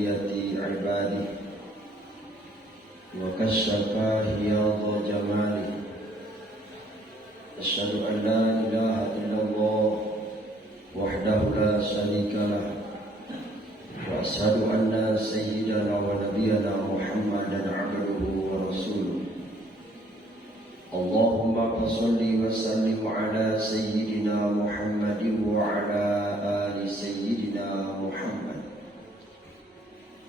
تربية عباده وكشف حياض جماله. أشهد أن لا إله إلا الله وحده لا شريك له وأشهد أن سيدنا ونبينا محمدا عبده ورسوله. اللهم صل وسلم على سيدنا محمد وعلى آل سيدنا محمد.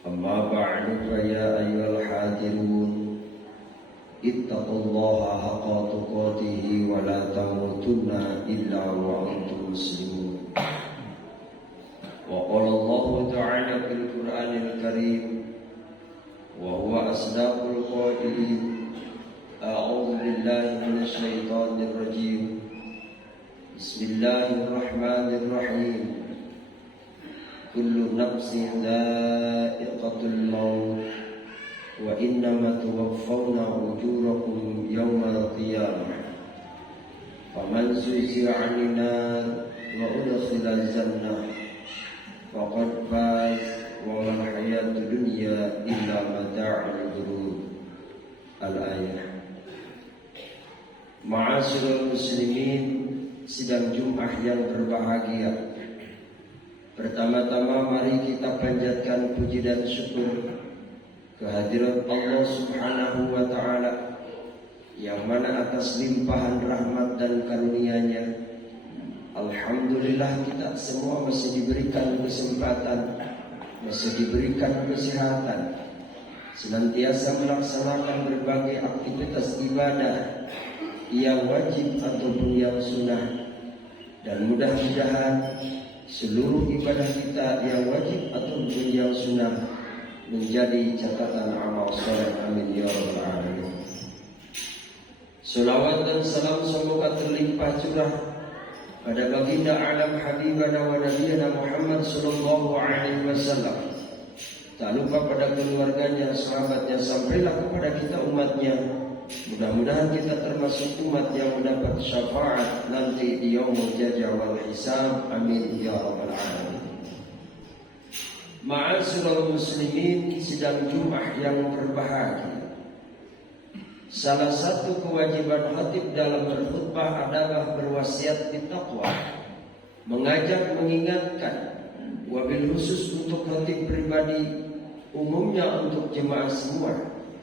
أما بعد فيا أيها الحاضرون اتقوا الله حق تقاته ولا تموتن إلا وأنتم مسلمون. وقال الله تعالى في القرآن الكريم وهو أصدق القائلين: أعوذ بالله من الشيطان الرجيم. بسم الله الرحمن الرحيم. كل نفس ذائقة الموت وإنما توفون أجوركم يوم القيامة فمن زحزح عن النار وأدخل الجنة فقد فاز وما الحياة الدنيا إلا متاع الغرور. Al-Ayah. Ma'asyiral muslimin, sidang Jumat yang berbahagia. Pertama-tama mari kita panjatkan puji dan syukur kehadirat Allah Subhanahu wa Ta'ala, yang mana atas limpahan rahmat dan karunia-Nya, alhamdulillah kita semua masih diberikan kesempatan, masih diberikan kesehatan, senantiasa melaksanakan berbagai aktivitas ibadah yang wajib ataupun yang sunnah, dan mudah-mudahan seluruh ibadah kita yang wajib ataupun yang sunnah menjadi catatan amal soleh. Amin ya rabbal alamin. Salawat dan salam semoga terlimpah curah pada baginda alam habibana wa nabiyana Muhammad sallallahu alaihi wasallam. Tak lupa pada keluarganya, sahabatnya, sampailah kepada kita umatnya. Mudah-mudahan kita termasuk umat yang mendapat syafaat nanti di yaumul jazaa wal hisab. Amin ya rabbal alamin. Ma'asyiral muslimin, sidang Jumat yang berbahagia. Salah satu kewajiban khatib dalam berkhutbah adalah berwasiat bertakwa, mengajak, mengingatkan, wabil khusus untuk khatib pribadi, umumnya untuk jemaah semua,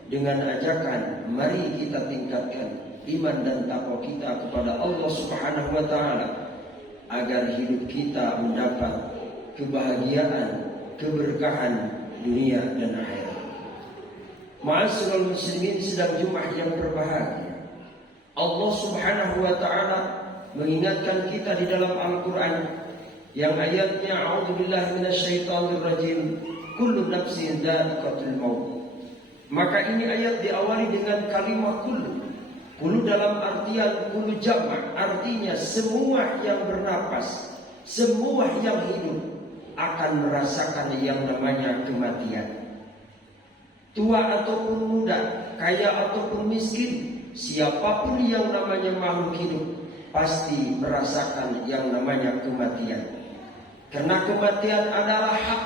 dengan ajakan mari kita tingkatkan iman dan takwa kita kepada Allah Subhanahu wa Ta'ala agar hidup kita mendapat kebahagiaan, keberkahan dunia dan akhirat. Ma'asyiral muslimin, sedang Jumat yang berbahagia, Allah Subhanahu wa Ta'ala mengingatkan kita di dalam Al-Quran yang ayatnya a'udzubillahi minasyaitonir rajim, kullu nafsin dha'iqatul maut. Maka ini ayat diawali dengan kalimat kullu. Kullu dalam artian kullu jamak, artinya semua yang bernapas, semua yang hidup akan merasakan yang namanya kematian. Tua ataupun muda, kaya ataupun miskin, siapapun yang namanya makhluk hidup pasti merasakan yang namanya kematian. Karena kematian adalah hak,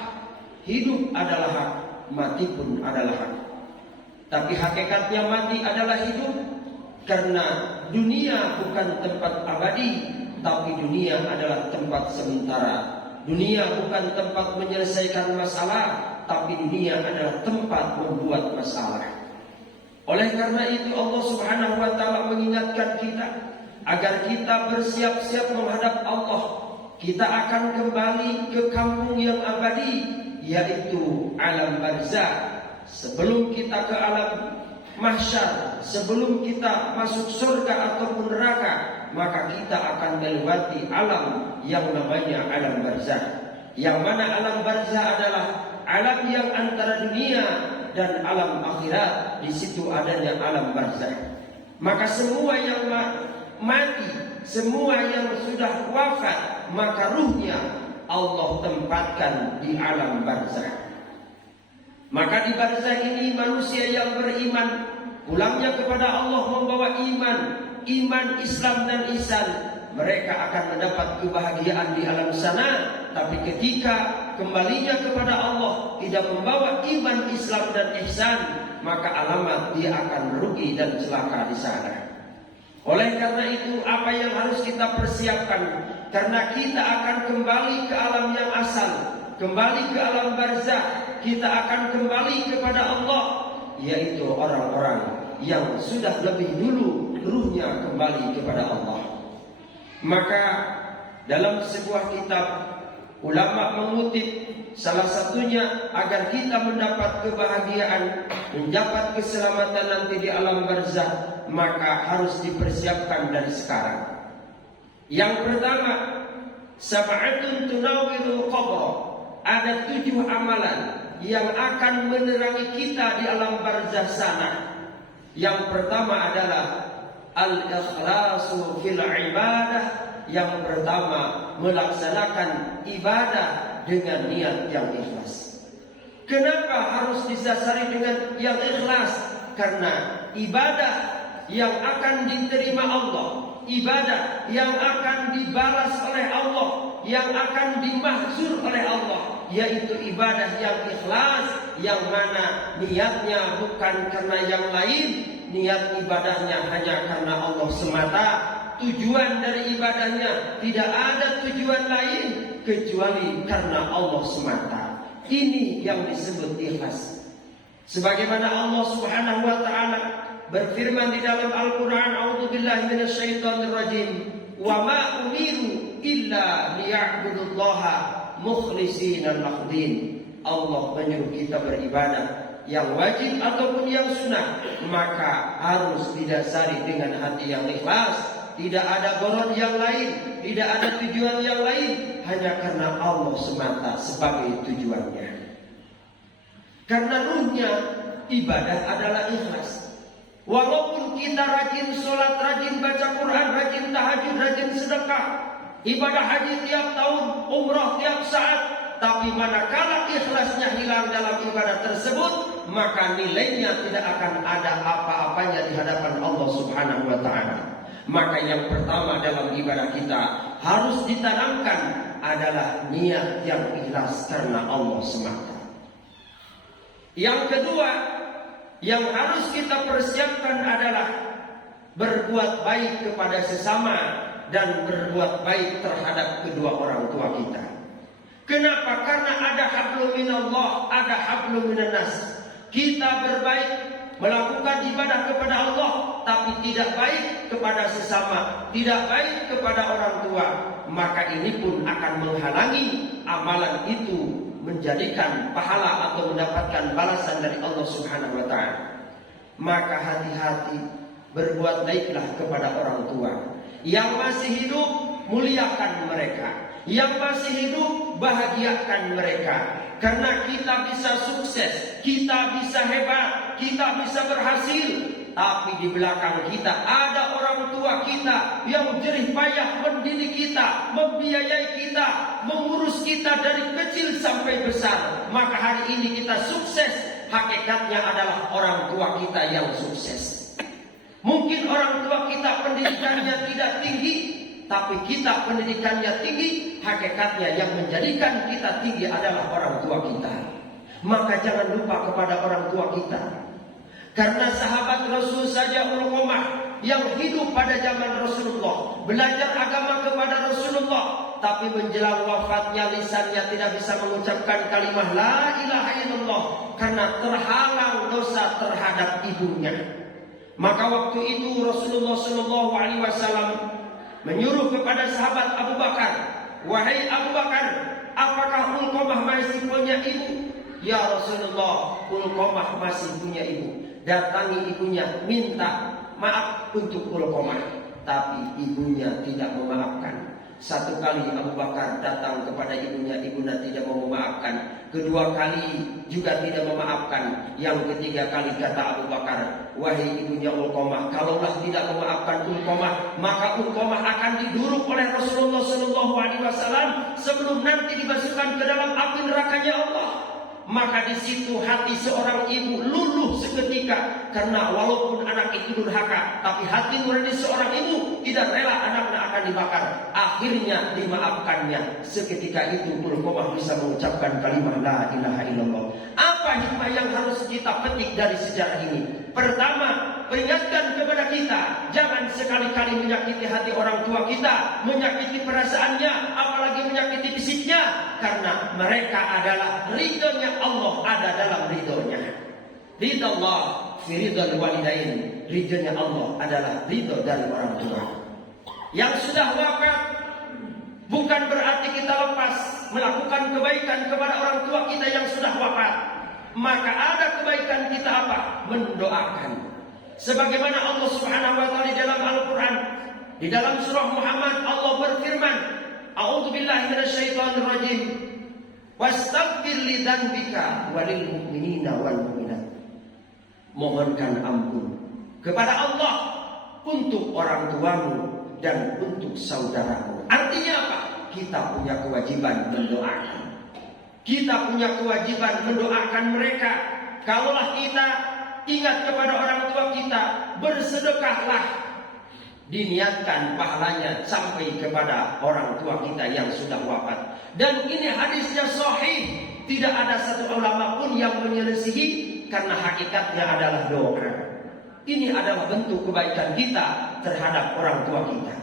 hidup adalah hak, mati pun adalah hak. Tapi hakikatnya mati adalah hidup, karena dunia bukan tempat abadi, tapi dunia adalah tempat sementara. Dunia bukan tempat menyelesaikan masalah, tapi dunia adalah tempat membuat masalah. Oleh karena itu Allah Subhanahu wa Ta'ala mengingatkan kita agar kita bersiap-siap menghadap Allah. Kita akan kembali ke kampung yang abadi, yaitu alam barzakh. Sebelum kita ke alam mahsyar, sebelum kita masuk surga ataupun neraka, maka kita akan melewati alam yang namanya alam barzakh. Yang mana alam barzakh adalah alam yang antara dunia dan alam akhirat. Di situ adanya alam barzakh. Maka semua yang mati, semua yang sudah wafat, maka ruhnya Allah tempatkan di alam barzakh. Maka di barzakh ini manusia yang beriman pulangnya kepada Allah membawa iman, Islam dan ihsan, mereka akan mendapat kebahagiaan di alam sana. Tapi ketika kembalinya kepada Allah, tidak membawa iman, Islam dan ihsan, maka alamat dia akan merugi dan celaka di sana. Oleh karena itu, apa yang harus kita persiapkan? Karena kita akan kembali ke alam yang asal, kembali ke alam barzakh, kita akan kembali kepada Allah, yaitu orang-orang yang sudah lebih dulu ruhnya kembali kepada Allah. Maka dalam sebuah kitab, ulama mengutip salah satunya agar kita mendapat kebahagiaan, mendapat keselamatan nanti di alam barzakh, maka harus dipersiapkan dari sekarang. Yang pertama, sab'atun tunawwirul qabr. Ada 7 amalan yang akan menerangi kita di alam barzakh sana. Yang pertama adalah al-ikhlasu fil ibadah. Yang pertama, melaksanakan ibadah dengan niat yang ikhlas. Kenapa harus didasari dengan yang ikhlas? Karena ibadah yang akan diterima Allah, ibadah yang akan dibalas oleh Allah, yang akan dimahzur oleh Allah, yaitu ibadah yang ikhlas, yang mana niatnya bukan karena yang lain, niat ibadahnya hanya karena Allah semata. Tujuan dari ibadahnya tidak ada tujuan lain kecuali karena Allah semata. Ini yang disebut ikhlas. Sebagaimana Allah Subhanahu wa taala berfirman di dalam Al-Qur'an, "A'udzubillahi minasyaitonirrajim. Wa ma umiru illa liya'budullaha mukhlishina lahu-din." Allah menyuruh kita beribadah, yang wajib ataupun yang sunnah, maka harus didasari dengan hati yang ikhlas. Tidak ada goron yang lain, tidak ada tujuan yang lain, hanya karena Allah semata sebagai tujuannya. Karena ruhnya ibadah adalah ikhlas. Walaupun kita rajin sholat, rajin baca Quran, rajin tahajud, rajin sedekah, ibadah haji tiap tahun, umrah tiap saat, tapi manakala ikhlasnya hilang dalam ibadah tersebut, maka nilainya tidak akan ada apa-apanya di hadapan Allah Subhanahu wa taala. Maka yang pertama dalam ibadah kita harus ditanamkan adalah niat yang ikhlas karena Allah semata. Yang kedua yang harus kita persiapkan adalah berbuat baik kepada sesama dan berbuat baik terhadap kedua orang tua kita. Kenapa? Karena ada hablum minallah, ada hablum minannas. Kita berbaik, melakukan ibadah kepada Allah, tapi tidak baik kepada sesama, tidak baik kepada orang tua, maka ini pun akan menghalangi amalan itu menjadikan pahala atau mendapatkan balasan dari Allah Subhanahu wa taala. Maka hati-hati, berbuat baiklah kepada orang tua. Yang masih hidup, muliakan mereka. Yang masih hidup, bahagiakan mereka. Karena kita bisa sukses, kita bisa hebat, kita bisa berhasil, tapi di belakang kita ada orang tua kita yang jerih payah mendidik kita, membiayai kita, mengurus kita dari kecil sampai besar. Maka hari ini kita sukses, hakikatnya adalah orang tua kita yang sukses. Mungkin orang tua kita pendidikannya tidak tinggi, tapi kita pendidikannya tinggi. Hakikatnya yang menjadikan kita tinggi adalah orang tua kita. Maka jangan lupa kepada orang tua kita. Karena sahabat Rasul saja Ulqamah yang hidup pada zaman Rasulullah, belajar agama kepada Rasulullah, tapi menjelang wafatnya lisannya tidak bisa mengucapkan kalimat la ilaha illallah karena terhalang dosa terhadap ibunya. Maka waktu itu Rasulullah SAW menyuruh kepada sahabat Abu Bakar, "Wahai Abu Bakar, apakah Ulqamah masih punya ibu?" "Ya Rasulullah, Ulqamah masih punya ibu." Datangi ibunya, minta maaf untuk Ulqamah. Tapi ibunya tidak memaafkan. Satu kali Abu Bakar datang kepada ibunya, ibunya tidak mau memaafkan. Kedua kali juga tidak memaafkan. Yang ketiga kali kata Abu Bakar, "Wahai ibunya Ulqamah, kalaulah tidak memaafkan Ulqamah, maka Ulqamah akan diduruk oleh Rasulullah SAW sebelum nanti dimasukkan ke dalam api nerakanya Allah." maka di situ hati seorang ibu luluh seketika, karena walaupun anak itu durhaka, tapi hati nurani seorang ibu tidak rela anaknya akan dibakar. Akhirnya dimaafkannya. Seketika itu Kulkomah bisa mengucapkan kalimat la ilaha illallah. Apa hikmah yang harus kita petik dari sejarah ini? Pertama, peringatkan kepada kita, jangan sekali-kali menyakiti hati orang tua kita, menyakiti perasaannya, apalagi menyakiti fisiknya, karena mereka adalah ridhonya Allah ada dalam ridhonya. Ridho Allah fi ridhal walidain, ridhonya Allah adalah ridho dari orang tua. Yang sudah wafat bukan berarti kita lepas melakukan kebaikan kepada orang tua kita yang sudah wafat. Maka ada kebaikan kita apa? Mendoakan. Sebagaimana Allah Subhanahu wa taala di dalam Al-Qur'an, di dalam surah Muhammad Allah berfirman, A'udzubillahi minasyaitonir rajim. Wastaghfir li dzanbika walil mu'minina wal mu'minat. Mohonkan ampun kepada Allah untuk orang tuamu dan untuk saudaramu. Artinya apa? Kita punya kewajiban mendoakan. Kita punya kewajiban mendoakan mereka. Kalaulah kita ingat kepada orang tua kita, bersedekahlah. Diniatkan pahalanya sampai kepada orang tua kita yang sudah wafat. Dan ini hadisnya sahih. Tidak ada satu ulama pun yang menyelisihi, karena hakikatnya adalah doa. Ini adalah bentuk kebaikan kita terhadap orang tua kita.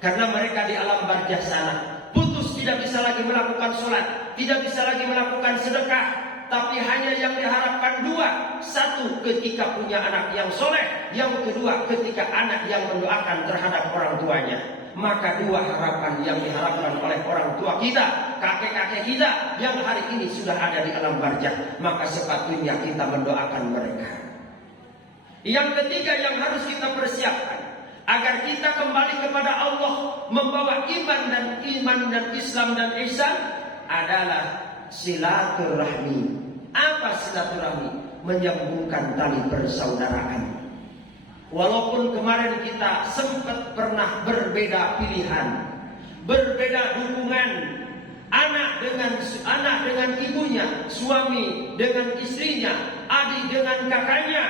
Karena mereka di alam barzakh sana putus, tidak bisa lagi melakukan sholat, tidak bisa lagi melakukan sedekah, tapi hanya yang diharapkan dua. Satu, ketika punya anak yang soleh. Yang kedua, ketika anak yang mendoakan terhadap orang tuanya. Maka dua harapan yang diharapkan oleh orang tua kita, kakek-kakek kita yang hari ini sudah ada di alam barzakh, maka sepatutnya kita mendoakan mereka. Yang ketiga yang harus kita persiapkan agar kita kembali kepada Allah, membawa iman dan Islam dan ihsan, adalah silaturahmi. Apa silaturahmi? Menyambungkan tali persaudaraan. Walaupun kemarin kita sempat pernah berbeda pilihan, berbeda dukungan, anak dengan ibunya, suami dengan istrinya, adik dengan kakaknya,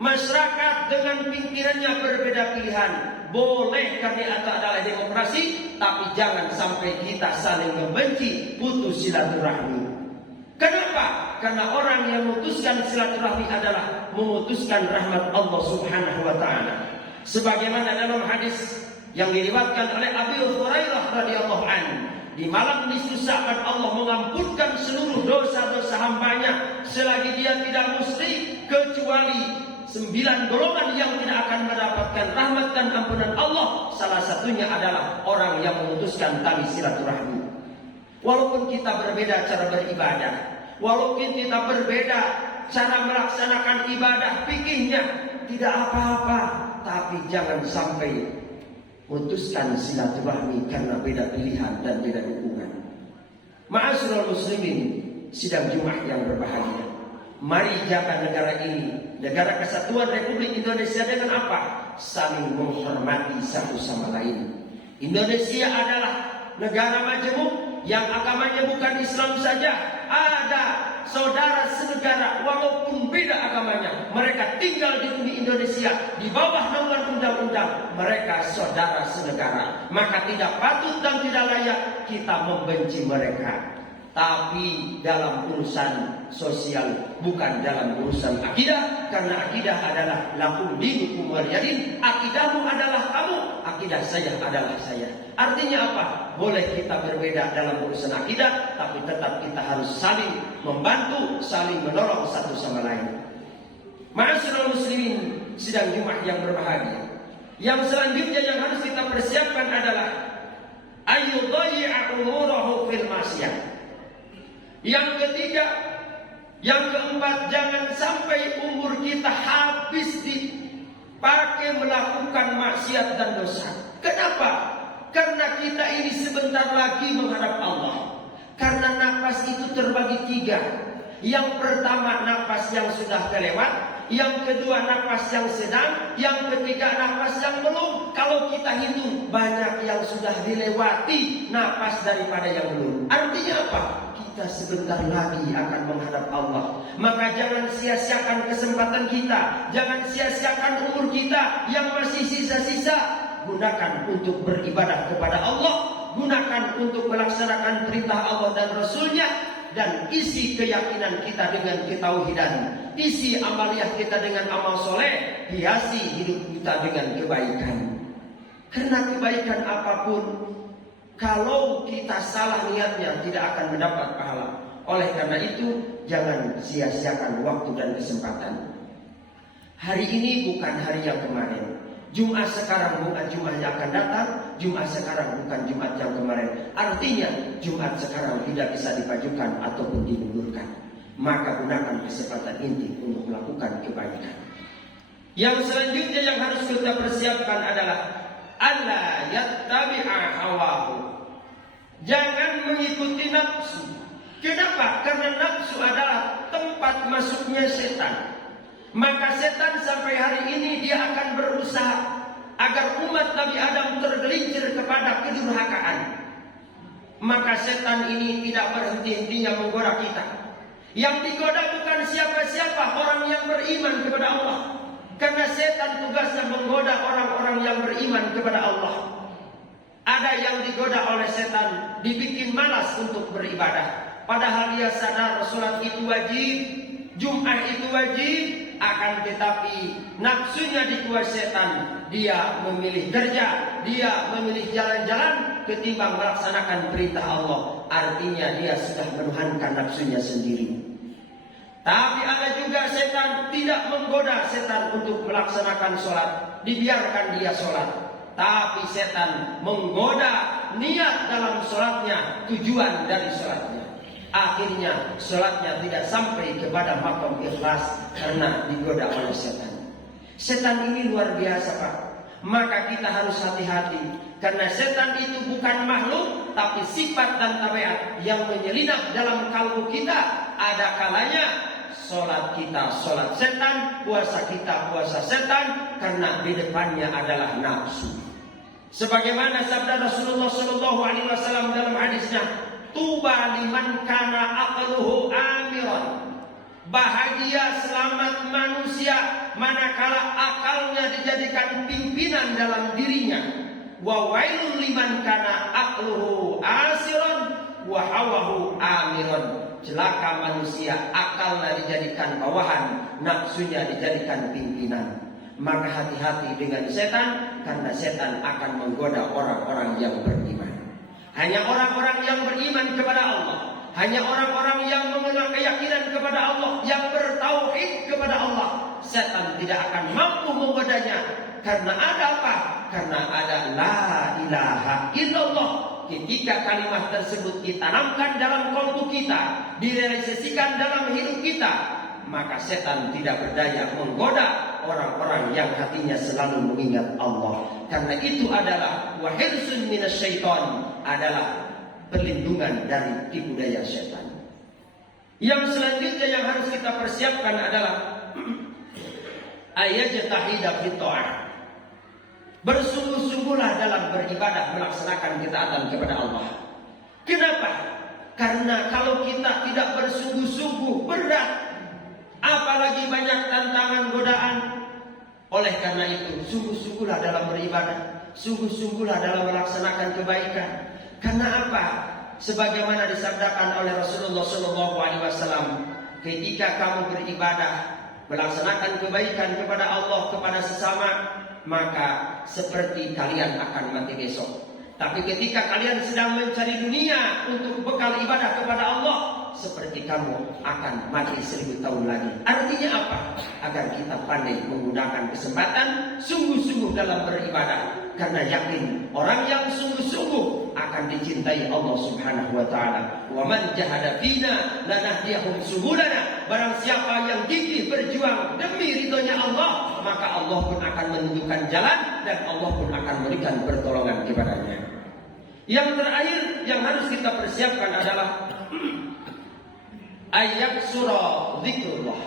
masyarakat dengan pikirannya berbeda pilihan. Boleh, karena itu adalah demokrasi, tapi jangan sampai kita saling membenci, putus silaturahmi. Kenapa? Karena orang yang memutuskan silaturahmi adalah memutuskan rahmat Allah Subhanahu wa taala. Sebagaimana dalam hadis yang diriwayatkan oleh Abu Hurairah radhiyallahu anhu, di malam nisfu Sya'ban Allah mengampunkan seluruh dosa-dosa hambanya selagi dia tidak musyrik, kecuali 9 golongan yang tidak akan mendapatkan rahmat dan ampunan Allah. Salah satunya adalah orang yang memutuskan tali silaturahmi. Walaupun kita berbeda cara beribadah, walaupun kita berbeda cara melaksanakan ibadah fikihnya, tidak apa-apa, tapi jangan sampai putuskan silaturahmi karena beda pilihan dan beda dukungan. Ma'asyiral muslimin, sidang Jumat yang berbahagia, mari jaga negara ini, negara kesatuan Republik Indonesia, dengan apa? Saling menghormati satu sama lain. Indonesia adalah negara majemuk yang agamanya bukan Islam saja. Ada saudara senegara walaupun beda agamanya, mereka tinggal di bumi Indonesia di bawah naungan undang-undang, mereka saudara senegara. Maka tidak patut dan tidak layak kita membenci mereka. Tapi dalam urusan sosial, bukan dalam urusan akidah. Karena akidah adalah lakum dinukum waliyadin. Akidahmu adalah kamu, akidah saya adalah saya. Artinya apa? Boleh kita berbeda dalam urusan akidah, tapi tetap kita harus saling membantu, saling menolong satu sama lain. Ma'asyiral muslimin, sidang Jumat yang berbahagia, yang selanjutnya yang harus kita persiapkan adalah ayyudayyi'a umurahu fil masyiyah. Yang ketiga, yang keempat, jangan sampai umur kita habis dipakai melakukan maksiat dan dosa. Kenapa? Karena kita ini sebentar lagi menghadap Allah. Karena nafas itu terbagi 3. Yang pertama nafas yang sudah kelewat, yang kedua nafas yang sedang, yang ketiga nafas yang belum. Kalau kita hitung, banyak yang sudah dilewati nafas daripada yang belum. Artinya apa? kita sebentar lagi akan menghadap Allah. Maka jangan sia-siakan kesempatan kita, jangan sia-siakan umur kita yang masih sisa-sisa. Gunakan untuk beribadah kepada Allah, gunakan untuk melaksanakan perintah Allah dan Rasulnya, dan isi keyakinan kita dengan ketauhidan, isi amaliyah kita dengan amal soleh, hiasi hidup kita dengan kebaikan. Karena kebaikan apapun, kalau kita salah niatnya tidak akan mendapat pahala. Oleh karena itu, jangan sia-siakan waktu dan kesempatan. Hari ini bukan hari yang kemarin. Jumat sekarang bukan Jumat yang akan datang. Jumat sekarang bukan Jumat yang kemarin. Artinya, Jumat sekarang tidak bisa dipajukan ataupun dimundurkan. Maka gunakan kesempatan ini untuk melakukan kebaikan. Yang selanjutnya yang harus kita persiapkan adalah alla yattabi'a hawahu. Jangan mengikuti nafsu. Kenapa? Karena nafsu adalah tempat masuknya setan. Maka setan sampai hari ini dia akan berusaha agar umat Nabi Adam tergelincir kepada kedurhakaan. Maka setan ini tidak berhenti-hentinya menggoda kita. Yang digoda bukan siapa-siapa, orang yang beriman kepada Allah. Karena setan tugasnya menggoda orang-orang yang beriman kepada Allah. Ada yang digoda oleh setan, dibikin malas untuk beribadah. Padahal dia sadar sholat itu wajib, Jumat itu wajib, akan tetapi nafsunya dikuasai setan. Dia memilih kerja, dia memilih jalan-jalan ketimbang melaksanakan perintah Allah. Artinya dia sudah menuhankan nafsunya sendiri. Tapi ada juga setan tidak menggoda setan untuk melaksanakan sholat, dibiarkan dia sholat. Tapi setan menggoda niat dalam sholatnya, tujuan dari sholatnya. Akhirnya sholatnya tidak sampai kepada maqam ikhlas karena digoda oleh setan. Setan ini luar biasa, Pak. Maka kita harus hati-hati, karena setan itu bukan makhluk, tapi sifat dan tabiat yang menyelinap dalam kalbu kita. Ada kalanya sholat kita sholat setan, puasa kita puasa setan, karena di depannya adalah nafsu. Sebagaimana sabda Rasulullah SAW dalam hadisnya, tuba liman kana aqluhu amiran. Bahagia selamat manusia manakala akalnya dijadikan pimpinan dalam dirinya. Wa wailul liman kana aqluhu asiran wa hawahu amiran. Celaka manusia akalnya dijadikan bawahan, nafsunya dijadikan pimpinan. Maka hati-hati dengan setan, karena setan akan menggoda orang-orang yang beriman. Hanya orang-orang yang beriman kepada Allah, hanya orang-orang yang mengenal keyakinan kepada Allah, yang bertauhid kepada Allah, setan tidak akan mampu menggodanya. Karena ada apa? Karena ada la ilaha illallah. Ketika kalimat tersebut ditanamkan dalam kalbu kita, direalisasikan dalam hidup kita, maka setan tidak berdaya menggoda orang-orang yang hatinya selalu mengingat Allah. Karena itu adalah wahirsun minasyaiton, adalah perlindungan dari tipu daya setan. Yang selanjutnya yang harus kita persiapkan adalah ayajtahida fi ta'ah. Bersungguh-sungguhlah dalam beribadah, melaksanakan ketaatan kepada Allah. Kenapa? Karena kalau kita tidak bersungguh-sungguh, berat. Apalagi banyak tantangan, godaan. Oleh karena itu, sungguh-sungguhlah dalam beribadah, sungguh-sungguhlah dalam melaksanakan kebaikan. Karena apa? Sebagaimana disabdakan oleh Rasulullah SAW, ketika kamu beribadah, melaksanakan kebaikan kepada Allah, kepada sesama, maka seperti kalian akan mati besok. Tapi ketika kalian sedang mencari dunia untuk bekal ibadah kepada Allah, seperti kamu akan mati 1000 tahun lagi. Artinya apa? Agar kita pandai menggunakan kesempatan, sungguh-sungguh dalam beribadah. Karena yakin orang yang sungguh-sungguh akan dicintai Allah Subhanahu wa taala. Wa man jahada fina lanahdiyahum subulana. Barang siapa yang gigih berjuang demi ridhonya Allah, maka Allah pun akan menunjukkan jalan dan Allah pun akan memberikan pertolongan kepadanya. Yang terakhir yang harus kita persiapkan adalah ayat surah zikrullah.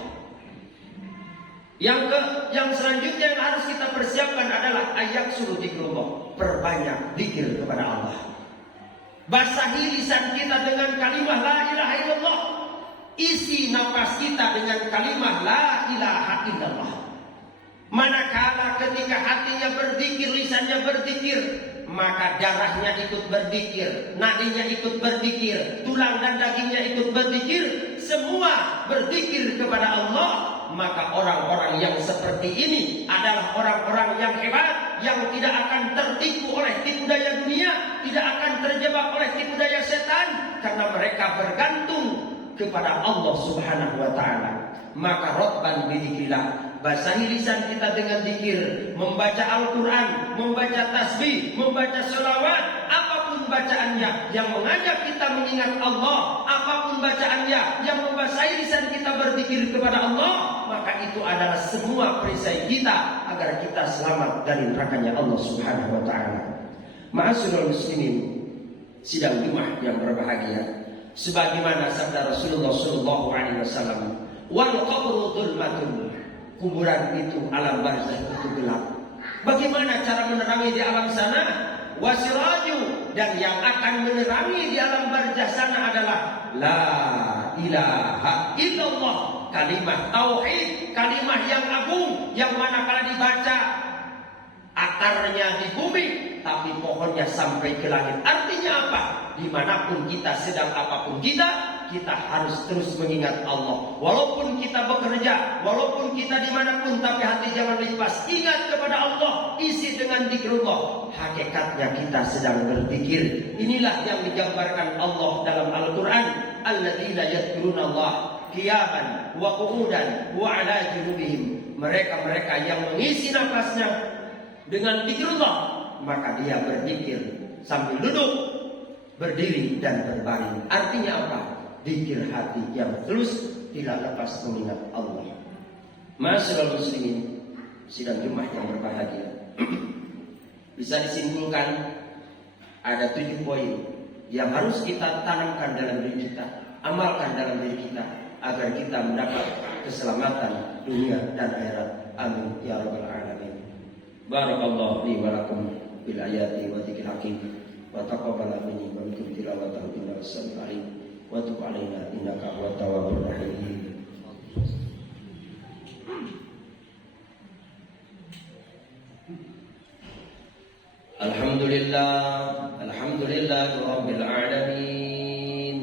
Yang selanjutnya yang harus kita persiapkan adalah ayat surah zikrullah. Perbanyak zikir kepada Allah. Basahi lisan kita dengan kalimah la ilaha illallah. Isi nafas kita dengan kalimah la ilaha illallah. Manakala ketika hatinya berzikir, lisannya berzikir, maka darahnya ikut berzikir, nadinya ikut berzikir, tulang dan dagingnya ikut berzikir, semua berzikir kepada Allah. Maka orang-orang yang seperti ini adalah orang-orang yang hebat, yang tidak akan tertipu oleh tipu daya dunia, tidak akan terjebak oleh tipu daya setan, karena mereka bergantung kepada Allah Subhanahu wa taala. Maka rotban bidzikrillah, basahi lisan kita dengan zikir, membaca Al-Quran, membaca tasbih, membaca selawat, apapun bacaannya yang mengajak kita mengingat Allah, apapun bacaannya yang membasahi lisan kita berzikir kepada Allah, maka itu adalah semua perisai kita agar kita selamat dari nerakanya Allah Subhanahu wa taala. Ma'asyiral muslimin, sidang Jumat yang berbahagia, sebagaimana sabda Rasulullah sallallahu alaihi wasallam, wal qabru dzulmatun, kuburan itu alam barzah itu gelap. Bagaimana cara menerangi di alam sana? Wasiraju, dan yang akan menerangi di alam barzah sana adalah la ilaha illallah, kalimat tauhid, kalimat yang agung, yang manakala dibaca akarnya di bumi, tapi pohonnya sampai ke langit. Artinya apa? Dimanapun kita, sedang apapun kita harus terus mengingat Allah. Walaupun kita bekerja, walaupun kita dimanapun, tapi hati jangan lepas. Ingat kepada Allah, isi dengan zikrullah. Hakikatnya kita sedang berzikir. Inilah yang digambarkan Allah dalam Al-Quran. Alladzina yadhkurunallah qiyaman wa qu'udan wa 'ala junubihim. Mereka-mereka yang mengisi nafasnya dengan zikrullah, maka dia berzikir sambil duduk, berdiri dan berbaring. Artinya apa? Zikir hati yang terus tidak lepas mengingat Allah. Ma'asyiral muslimin, sidang Jumat yang berbahagia, bisa disimpulkan ada 7 poin yang harus kita tanamkan dalam diri kita, amalkan dalam diri kita, agar kita mendapat keselamatan dunia dan akhirat. Amin ya rabbal alamin. Barakallahu li wa lakum bil ayati wa dzikril hakim, wa taqabbal minni wa minkum tilawatahu innahu sami'un alim, wa tub alaina innaka huwat tawwabur rahim. Alhamdulillah rabbil alamin,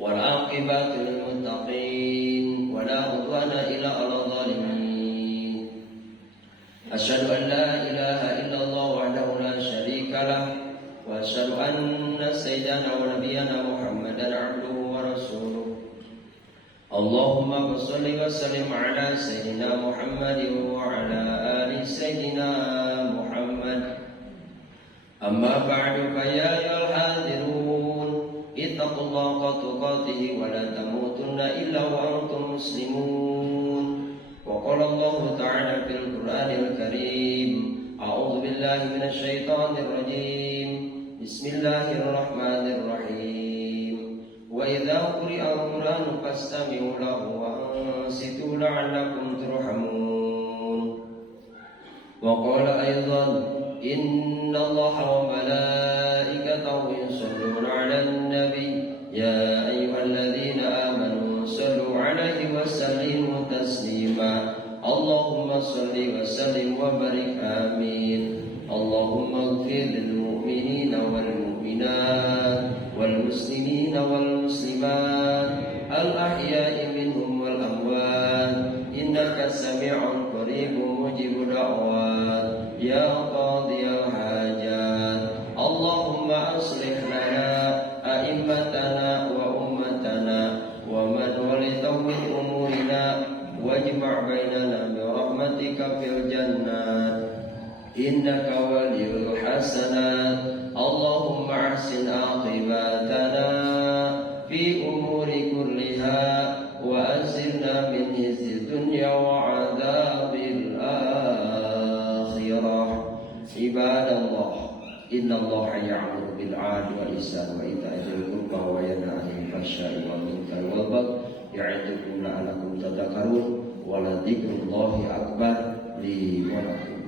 wal aqibatu lil muttaqin, wa la udwana illa 'alal zalimin. Asyhadu an la ilaha illallah wahdahu la syarika lah, wa asyhadu anna sayyidana wa nabiyyana Muhammadan 'abduhu wa rasuluh. Allahumma shalli wa sallim ala sayyidina Muhammadin wa ala ali sayyidina Muhammad. Amma ba'du, fa ya ayyuhal hadirun, ittaqullaha haqqa tuqatih wa la tamutunna illa wa antum muslimun. Wa qala Allah ta'ala fil Qur'anil Karim, a'udzu billahi minasy syaithanir rajim. Bismillahirrahmanirrahim. Wa idza quri'al Qur'anu fastami'u lahu wa ansitu la'allakum turhamun. Wa qala aidan, inna Allaha wa malaikatahu yusalluna 'alan nabi, ya ayyuhalladzina amanu sallu 'alaihi wa sallimu taslima. Allahumma salli wa sallim wa barik, amin. Allahumma ighfir lil mu'minina wal mu'minat wal muslimina wal muslimat al ahya'i minhum wal amwat, innaka sami'un qaribun mujibud da'wat, ya qadiyal hajat. Allahumma aslih lana a'immatana wa ummatana wa man walitahu min umurina, wajma' bainana bi rahmatika fil jannat, innaka waliyul hasanat. Allahumma ahsin aqibatana fi umuri kulliha wa azilna min hizi dunya wa adzabil akhirah. Ibadallah, innallaha ya'muru bil 'adli wal ihsani wa ita'i dzil qurba wa yanha 'anil fahsya'i wal munkari wal baghi, ya'idukum la'allakum tadhakkarun. Wa la dzikrullahi akbar li wa lakum.